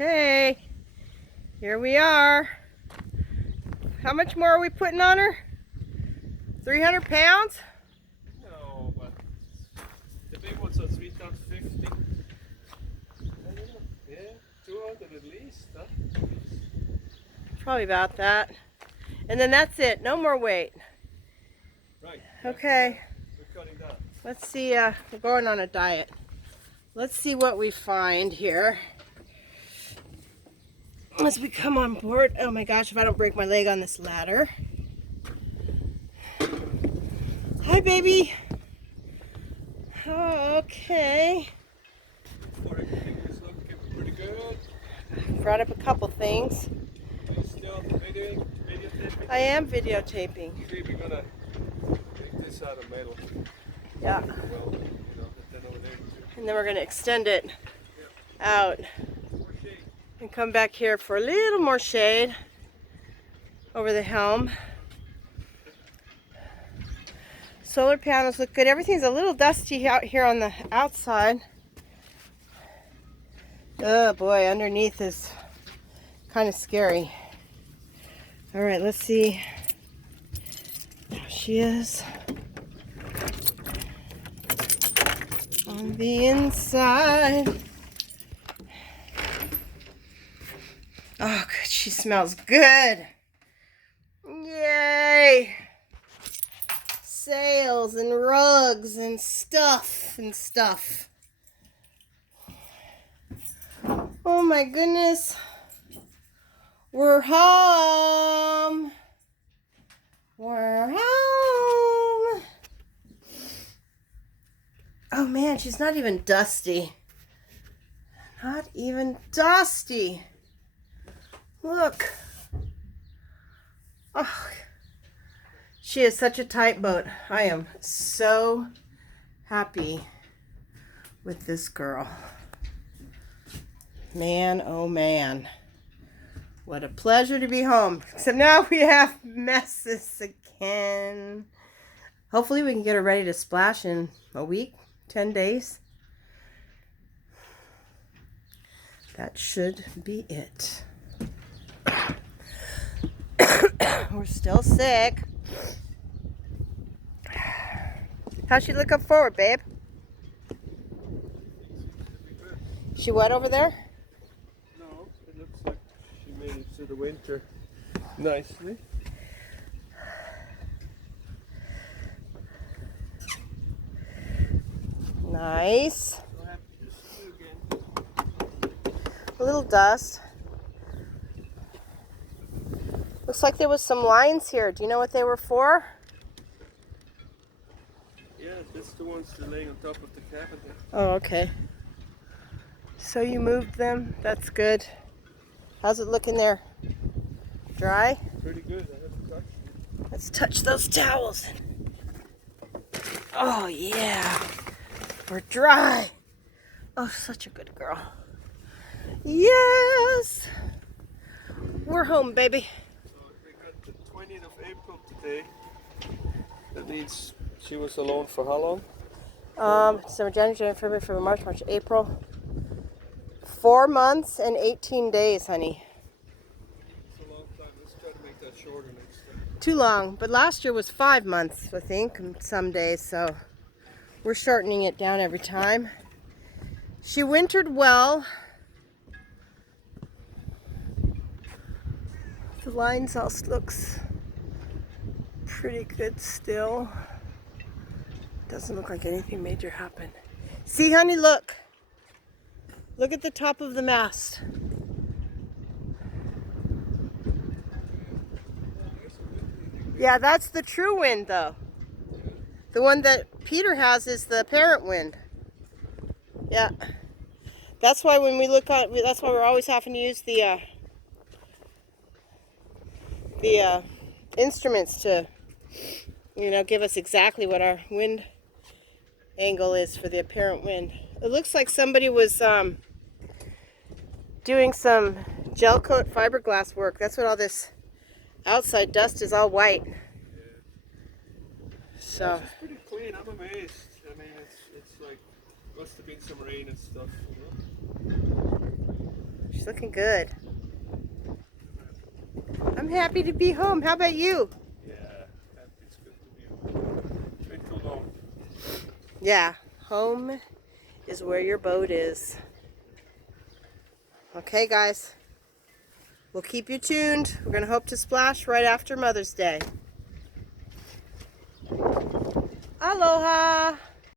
Okay, here we are. How much more are we putting on her? 300 pounds? No, but the big ones are 350. Yeah, 200 at least, huh? Probably about that. And then that's it, no more weight. Right. Okay. We're cutting down. Let's see, we're going on a diet. Let's see what we find here. As we come on board. Oh my gosh, if I don't break my leg on this ladder. Hi, baby. Oh, okay. Everything is looking pretty good. Brought up a couple things. Are you still videotaping? I am videotaping. See, we're gonna make this out of metal. Yeah. Well, then over there too. And then we're going to extend it out and come back here for a little more shade over the helm. Solar panels look good. Everything's a little dusty out here on the outside. Oh boy, underneath is kind of scary. All right, let's see how she is on the inside. Oh, good. She smells good. Yay! Sails and rugs and stuff. Oh my goodness. We're home. We're home. Oh man, she's not even dusty. Not even dusty. Look. Oh, she is such a tight boat. I am so happy with this girl. Man, oh man. What a pleasure to be home. Except now we have messes again. Hopefully we can get her ready to splash in a week, 10 days. That should be it. We're still sick. How's she look up forward, babe? She wet over there? No, it looks like she made it through the winter nicely. Nice. So happy to see you again. A little dust. Looks like there was some lines here. Do you know what they were for? Yeah, that's the ones that are laying on top of the cabin there. Oh, okay. So you moved them. That's good. How's it looking there? Dry? Pretty good. I haven't touched it. Let's touch those towels. Oh, yeah. We're dry. Oh, such a good girl. Yes. We're home, baby. So we got the 20th of April today. That means she was alone for how long? December, January, February, March, April. 4 months and 18 days, honey. It's a long time. Let's try to make that shorter next time. Too long, but last year was 5 months, I think, some days, so we're shortening it down every time. She wintered well. The lines all looks pretty good still. Doesn't look like anything major happened. See, honey, look. Look at the top of the mast. Yeah, that's the true wind, though. The one that Peter has is the parent wind. Yeah. That's why when we look at, that's why we're always having to use the instruments to, give us exactly what our wind angle is for the apparent wind. It looks like somebody was doing some gel coat fiberglass work. That's what all this outside dust is, all white. Yeah. So It's pretty clean. I'm amazed. I mean, it's like must have been some rain and stuff. she's looking good. I'm happy to be home. How about you? Yeah, it's good to be home. Been too long. Yeah, home is where your boat is. Okay, guys. We'll keep you tuned. We're going to hope to splash right after Mother's Day. Aloha!